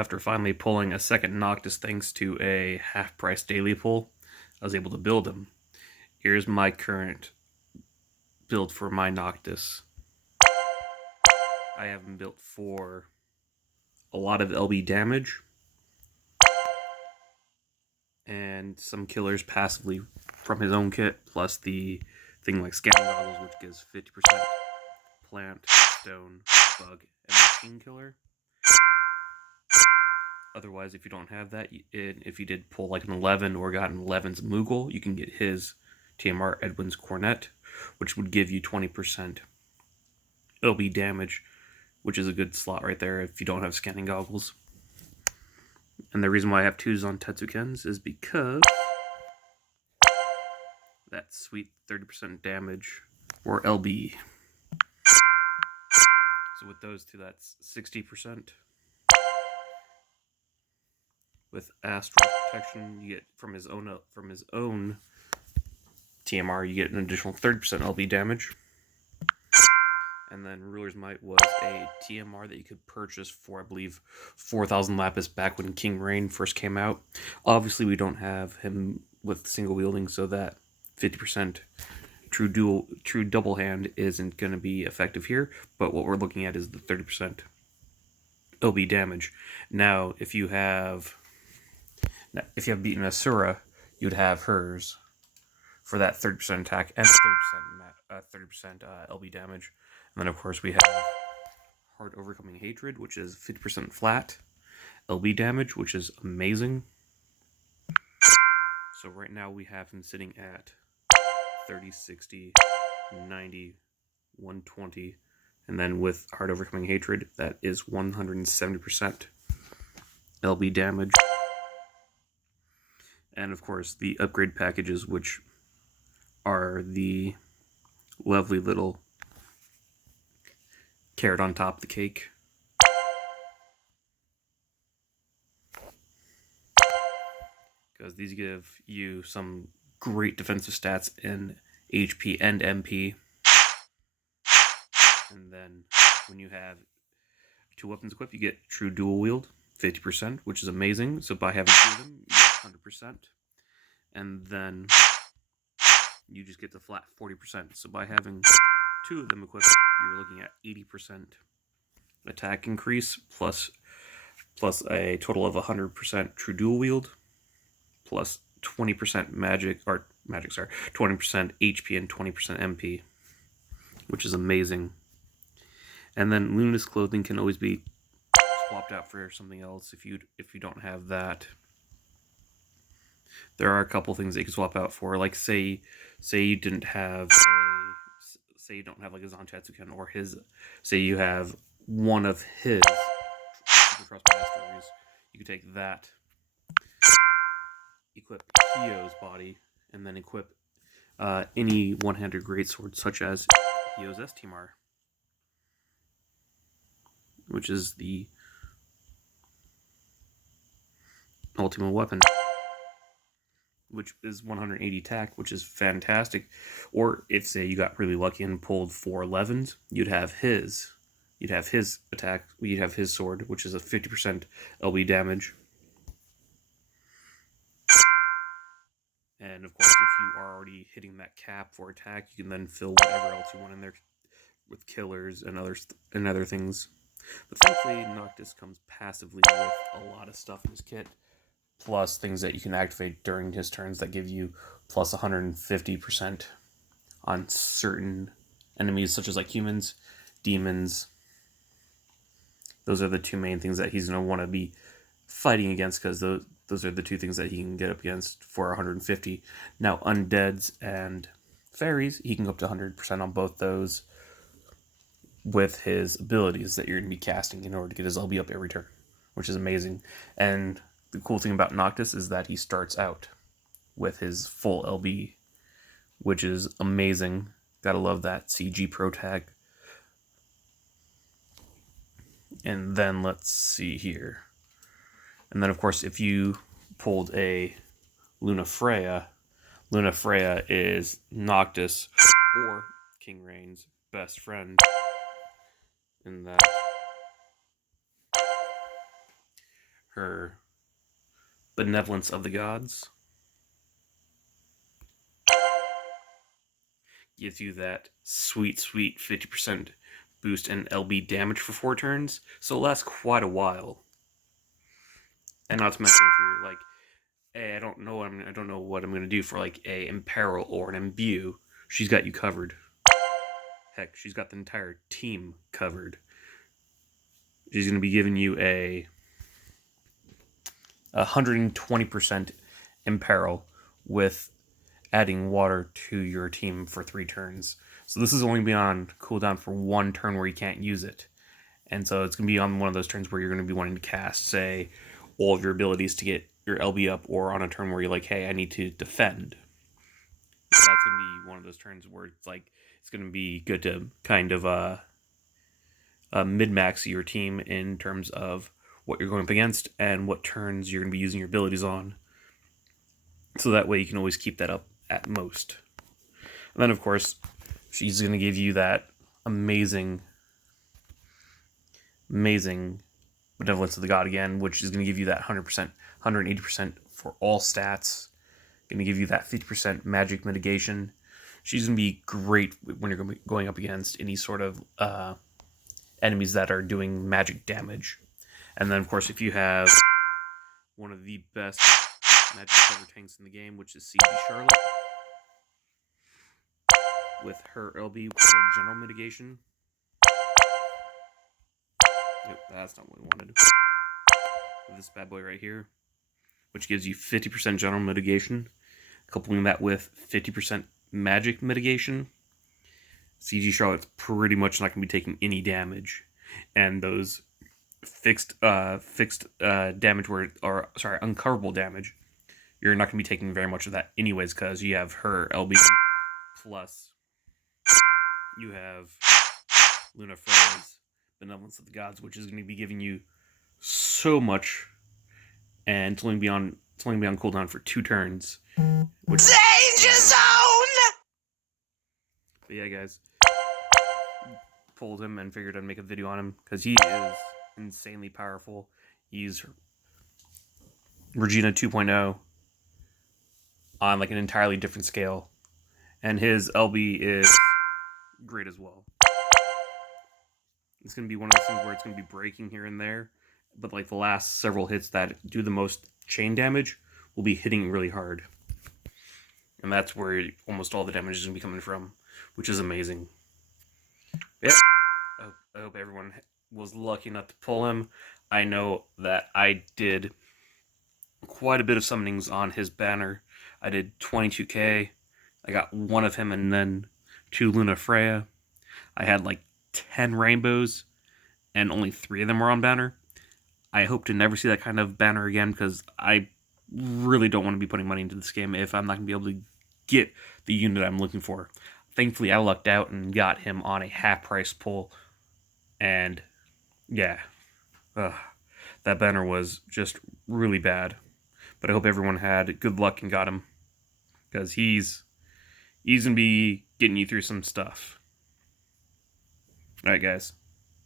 after finally pulling a second Noctis thanks to a half-price daily pull, I was able to build him. Here's my current build for my Noctis. I have him built for a lot of LB damage and some killers passively from his own kit, plus the thing like Scanning Goggles, which gives 50% plant, stone, bug, and machine killer. Otherwise, if you don't have that, if you did pull like an 11 or got an 11's Moogle, you can get his TMR Edwin's Cornet, which would give you 20% LB damage, which is a good slot right there if you don't have Scanning Goggles. And the reason why I have 2s on Tetsukens is because that sweet 30% damage or LB. So with those two, that's 60%. With Astral Protection, you get from his own TMR, you get an additional 30% LB damage. And then Ruler's Might was a TMR that you could purchase for, I believe, 4,000 Lapis back when King Rain first came out. Obviously, we don't have him with single wielding, so that 50% true double hand isn't going to be effective here. But what we're looking at is the 30% LB damage. Now, if you have beaten Asura, you'd have hers for that 30% attack and 30% LB damage. And then, of course, we have Hard Overcoming Hatred, which is 50% flat LB damage, which is amazing. So right now we have him sitting at 30, 60, 90, 120. And then with Hard Overcoming Hatred, that is 170% LB damage. And, of course, the upgrade packages, which are the lovely little carrot on top of the cake. Because these give you some great defensive stats in HP and MP. And then when you have 2 weapons equipped, you get True Dual Wield, 50%, which is amazing. So by having 2 of them, you get 100%. And then you just get the flat 40%. So by having 2 of them equipped, you're looking at 80% attack increase, plus a total of 100% True Dual Wield, plus 20% 20% HP and 20% MP, which is amazing. And then Luna's Clothing can always be swapped out for something else if you don't have that. There are a couple things that you can swap out for, like say you don't have like a Zantetsuken, or say you have one of his Super Trust Masteries. You could take that, equip Hio's body, and then equip any one-handed greatsword, such as Hio's S-Timar, which is the ultimate weapon, which is 180 attack, which is fantastic. Or if, say, you got really lucky and pulled 4 11s, you'd have his attack, you'd have his sword, which is a 50% LB damage. And of course, if you are already hitting that cap for attack, you can then fill whatever else you want in there with killers and other things. But thankfully, Noctis comes passively with a lot of stuff in his kit, plus things that you can activate during his turns that give you plus 150% on certain enemies, such as like humans, demons. Those are the 2 main things that he's going to want to be fighting against, because those are the 2 things that he can get up against for 150. Now, undeads and fairies, he can go up to 100% on both those with his abilities that you're going to be casting in order to get his LB up every turn, which is amazing. And the cool thing about Noctis is that he starts out with his full LB, which is amazing. Gotta love that CG Pro tag. And then let's see here. And then, of course, if you pulled a Luna Freya is Noctis or King Rain's best friend, in that her Benevolence of the Gods. Gives you that sweet 50% boost and LB damage for 4 turns, so it lasts quite a while. And not to mention if you're like, hey, I don't know what I'm gonna do for like a Imperil or an Imbue, she's got you covered. Heck, she's got the entire team covered. She's gonna be giving you a 120% Imperil with adding water to your team for 3 turns. So this is only be on cooldown for 1 turn where you can't use it. And so it's going to be on one of those turns where you're going to be wanting to cast, say, all of your abilities to get your LB up, or on a turn where you're like, hey, I need to defend. So that's going to be one of those turns where it's like, it's going to be good to kind of mid-max your team in terms of what you're going up against and what turns you're going to be using your abilities on. So that way you can always keep that up at most. And then, of course, she's going to give you that amazing Benevolence of the God again, which is going to give you that 100%, 180% for all stats. Going to give you that 50% magic mitigation. She's going to be great when you're going up against any sort of enemies that are doing magic damage. And then, of course, if you have one of the best magic cover tanks in the game, which is CG Charlotte, with her LB for general mitigation. Nope, that's not what we wanted. With this bad boy right here, which gives you 50% general mitigation, coupling that with 50% magic mitigation, CG Charlotte's pretty much not going to be taking any damage. And those fixed damage uncoverable damage, you're not going to be taking very much of that anyways, because you have her LB plus you have Luna Freya's Benevolence of the Gods, which is going to be giving you so much, and it's only be on cooldown for 2 turns. Which Danger Zone! But yeah, guys, pulled him and figured I'd make a video on him because he is insanely powerful. He's Regina 2.0 on like an entirely different scale, and his LB is great as well. It's going to be one of those things where it's going to be breaking here and there, but like the last several hits that do the most chain damage will be hitting really hard. And that's where almost all the damage is going to be coming from, which is amazing. Yep. I hope everyone was lucky enough to pull him. I know that I did quite a bit of summonings on his banner. I did 22k. I got 1 of him and then 2 Luna Freya. I had like 10 rainbows, and only 3 of them were on banner. I hope to never see that kind of banner again, because I really don't want to be putting money into this game if I'm not going to be able to get the unit I'm looking for. Thankfully, I lucked out and got him on a half-price pull, and yeah, that banner was just really bad. But I hope everyone had good luck and got him, because he's going to be getting you through some stuff. Alright, guys.